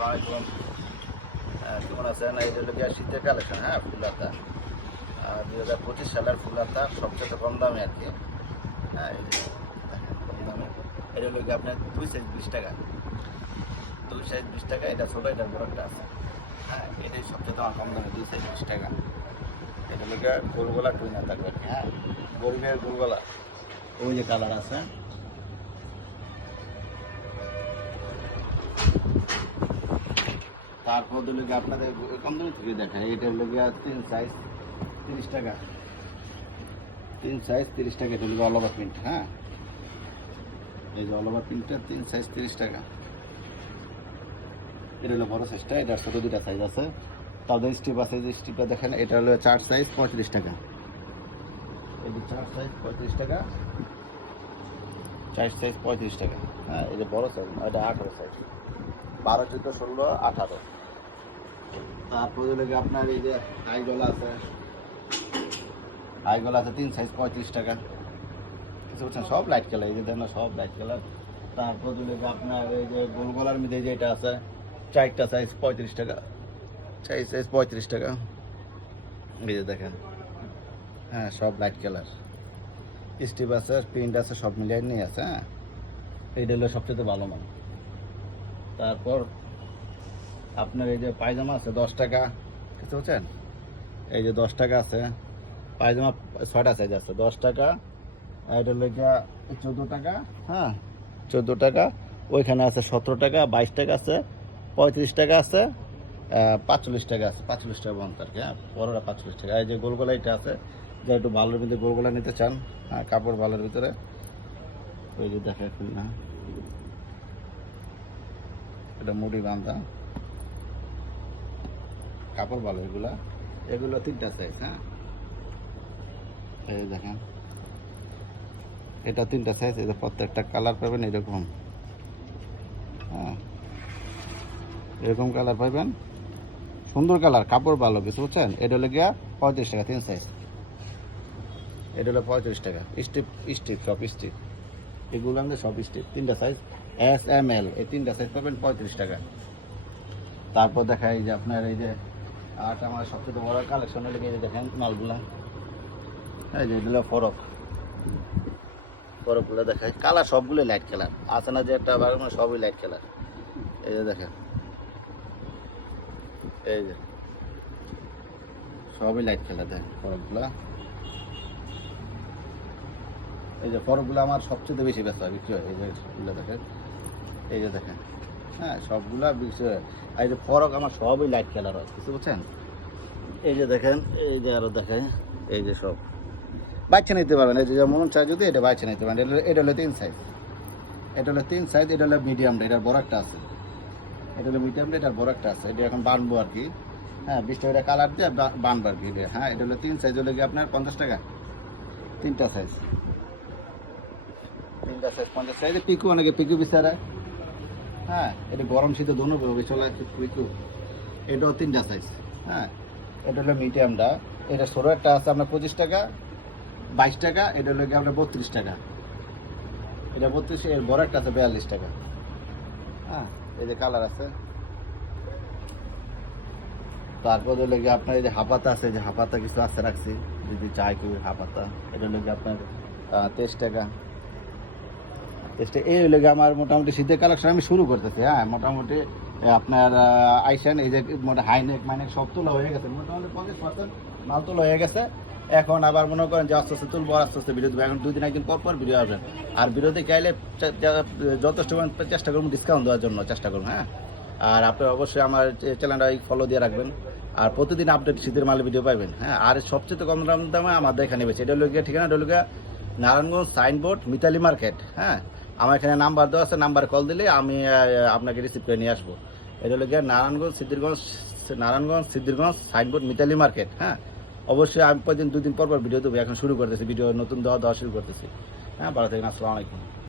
আসসালামাইকুম আহ, কেমন আছেন? এই হলো শীতের কালেকশন হ্যাঁ ফুলাতা দুই হাজার পঁচিশ সালের ফুলাতা সবচেয়ে কম দামে আর কি। হ্যাঁ কম দামে। এটা আপনার দুই সাইজ বিশ টাকা। দুই সাইজ বিশ টাকা এটা ছোটো এটা বড় একটা আছে। হ্যাঁ এটাই সবচেয়ে তোমার কম দামে দুই সাইজ বিশ টাকা। এটা হলো গোলগোলা টুইনা থাকবে হ্যাঁ গরিবের গোলগোলা। ওই যে কালার আছে তারপর হলো গিয়ে আপনাদের কম দামে থেকে দেখায়। এটা হলো গিয়ে তিন সাইজ তিরিশ টাকা। তিন সাইজ তিরিশ টাকা, এটা হলো অলওভার প্রিন্ট হ্যাঁ? এই যে অলওভার প্রিন্টটা তিন সাইজ তিরিশ টাকা। এটা হলো বড় সাইজটা এটা ছোটো দুটা সাইজ আছে। তাদের স্টিপ আছে, যে স্টিপটা দেখেন, এটা হলো চার সাইজ পঁয়ত্রিশ টাকা। এই যে চার সাইজ পঁয়ত্রিশ টাকা। চার সাইজ পঁয়ত্রিশ টাকা। হ্যাঁ এই যে বড় সাইজ এটা আঠারো সাইজ বারো, চোদ্দ, ষোলো, আঠারো। তারপরে হলো আপনার এই যে হাইগলা আছে। হাইগলা আছে, তিন সাইজ পঁয়ত্রিশ টাকা। কিছু বলছেন সব লাইট কালার এই যে দেখেন সব লাইট কালার তারপর হলো আপনার এই যে গোলগলার মধ্যে যে এটা আছে, চারটা সাইজ পঁয়ত্রিশ টাকা। চার সাইজ পঁয়ত্রিশ টাকা। এই যে দেখেন হ্যাঁ সব লাইট কালার স্টিপ আছে, প্রিন্ট আছে, সব মিলিয়ে নিয়ে আছে হ্যাঁ। এইটা হলো সবচেয়ে ভালো মান তারপর আপনার এই যে পায়জামা আছে, দশ টাকা। কিছু বলছেন এই যে দশ টাকা আছে, পায়জামা ছয়টা সাইজ আছে, দশ টাকা এটা গিয়া চোদ্দ টাকা হ্যাঁ চোদ্দ টাকা। ওইখানে আছে সতেরো টাকা, বাইশ টাকা আছে, পঁয়ত্রিশ টাকা আছে পাঁচচল্লিশ টাকা আছে, পাঁচচল্লিশ টাকা বন্ধ আর কি হ্যাঁ বড়োটা পাঁচচল্লিশ টাকা। এই যে গোলগোলা এটা আছে যা একটু ভালোর ভিতরে গোলগোলা নিতে চান হ্যাঁ কাপড় ভালোর ভিতরে। ওই যে দেখা না। এটা মুড়ি বান্ধা। কাপড় ভালো এগুলা? এগুলো তিনটা সাইজ হ্যাঁ? এই দেখেন। এটা তিনটা সাইজ এটা প্রত্যেকটা কালার পাবেন এরকম। হ্যাঁ। এরকম কালার পাবেন সুন্দর কালার কাপড় ভালো কিছু বুঝছেন এটা হলো গিয়া পঁয়ত্রিশ টাকা তিন সাইজ এটা হলো পঁয়ত্রিশ টাকা। স্টিপ স্টিপ সব স্টিপ। এগুলো আমাদের সব স্টিপ। তিনটা সাইজ এস এম এল এই তিনটা সাইজ পাবেন পঁয়ত্রিশ টাকা। তারপর দেখা এই যে আপনার এই যে আট আমার সবচেয়ে বড় কালেকশন লেগে এই যে দেখেন, মালগুলা। এই যে এগুলো ফরক। ফরকগুলো দেখায় কালার সবগুলো লাইট কালার আছে না যে একটা বার মানে সবই লাইট কালার এই যে দেখেন। এই যে। সবই লাইট কালার দেখেন ফরকগুলা। এই যে ফরকগুলো আমার সবচেয়ে বেশি ব্যস্ত বিক্রি হয়। এই যে দেখেন। এই যে দেখেন। হ্যাঁ সবগুলা আর এই যে ফরক, আমার সবই লাইট কালার হয় কিছু বুঝছেন এই যে দেখেন, এই যে আরও দেখেন, এই যে সব। বাচ্চা নিতে পারবেন, এই যে যেমন চাই যদি এটা বাচ্চা নিতে পারেন। এটা এটা হলো তিন সাইজ এটা হলো তিন সাইজ এটা হলো মিডিয়ামটা এটার বড় একটা আছে। এটা হলো মিডিয়ামটা এটার বড় একটা আছে। এটা এখন বানবো আর কি। হ্যাঁ বিশ টাকা কালার দিয়ে বানবো আর কি। হ্যাঁ এটা হলো তিন সাইজ হলো কি আপনার পঞ্চাশ টাকা? তিনটা সাইজ তিনটা সাইজ পঞ্চাশ সাইজ পিকু, অনেকে পিকু বিচারে। হ্যাঁ এটা গরম শীতে দোনো বেরোবে চলে পিকু এটাও তিনটা সাইজ হ্যাঁ। এটা হলো মিডিয়ামটা এটা ষোলো, একটা আছে আপনার পঁচিশ টাকা, বাইশ টাকা, এটা হলো আপনার বত্রিশ টাকা। এটা বত্রিশ, এর বড় একটা আছে বিয়াল্লিশ টাকা। হ্যাঁ এই যে কালার আছে। তারপর হলো গিয়ে আপনার এই যে হাপাতা আছে যে হাপাতা কিছু আছে রাখছি, যদি চাই কেউ হাপাতা, এটা হলো গিয়ে আপনার তেইশ টাকা। এই হলো গিয়ে আমার মোটামুটি শীতের কালেকশন আমি শুরু করতেছি হ্যাঁ। মোটামুটি আপনার আইসেন, এই যে মোটা হাইনেক মাইনেক সব তোলা হয়ে গেছে। মোটামুটি পার্সেন্ট মাল তোলা হয়ে গেছে। এখন আবার মনে করেন যে আস্তে আস্তে তুলবো, আস্তে আস্তে ভিডিও দেবো। এখন দুই দিন একদিন পর পর ভিডিও আসবেন আর ভিডিওতে চাইলে যথেষ্ট চেষ্টা করব ডিসকাউন্ট দেওয়ার জন্য, চেষ্টা করব হ্যাঁ। আর আপনি অবশ্যই আমার চ্যানেলটা ফলো দিয়ে রাখবেন। আর প্রতিদিন আপডেট শীতের মালে ভিডিও পাবেন হ্যাঁ। আর সবচেয়ে কম দাম দামে আমাদের এখানে বেছে এটা হলো গিয়ে ঠিকানা, এটা হলো গিয়ে নারায়ণগঞ্জ সাইনবোর্ড মিতালি মার্কেট হ্যাঁ। আমার এখানে নাম্বার দেওয়া আছে, নাম্বার কল দিলে আমি আপনাকে রিসিভ করে নিয়ে আসব। এটা হলো গিয়ে নারায়ণগঞ্জ, সিদ্ধিরগঞ্জ নারায়ণগঞ্জ, সিদ্ধিরগঞ্জ, সাইনবোর্ড, মিতালি মার্কেট হ্যাঁ? অবশ্যই আমি প্রতিদিন দুদিন পর পর ভিডিও দেবো। এখন শুরু করতেছি ভিডিও নতুন দেওয়া দেওয়া শুরু করতেছি। হ্যাঁ ভালো থাকেন, আসসালামু আলাইকুম।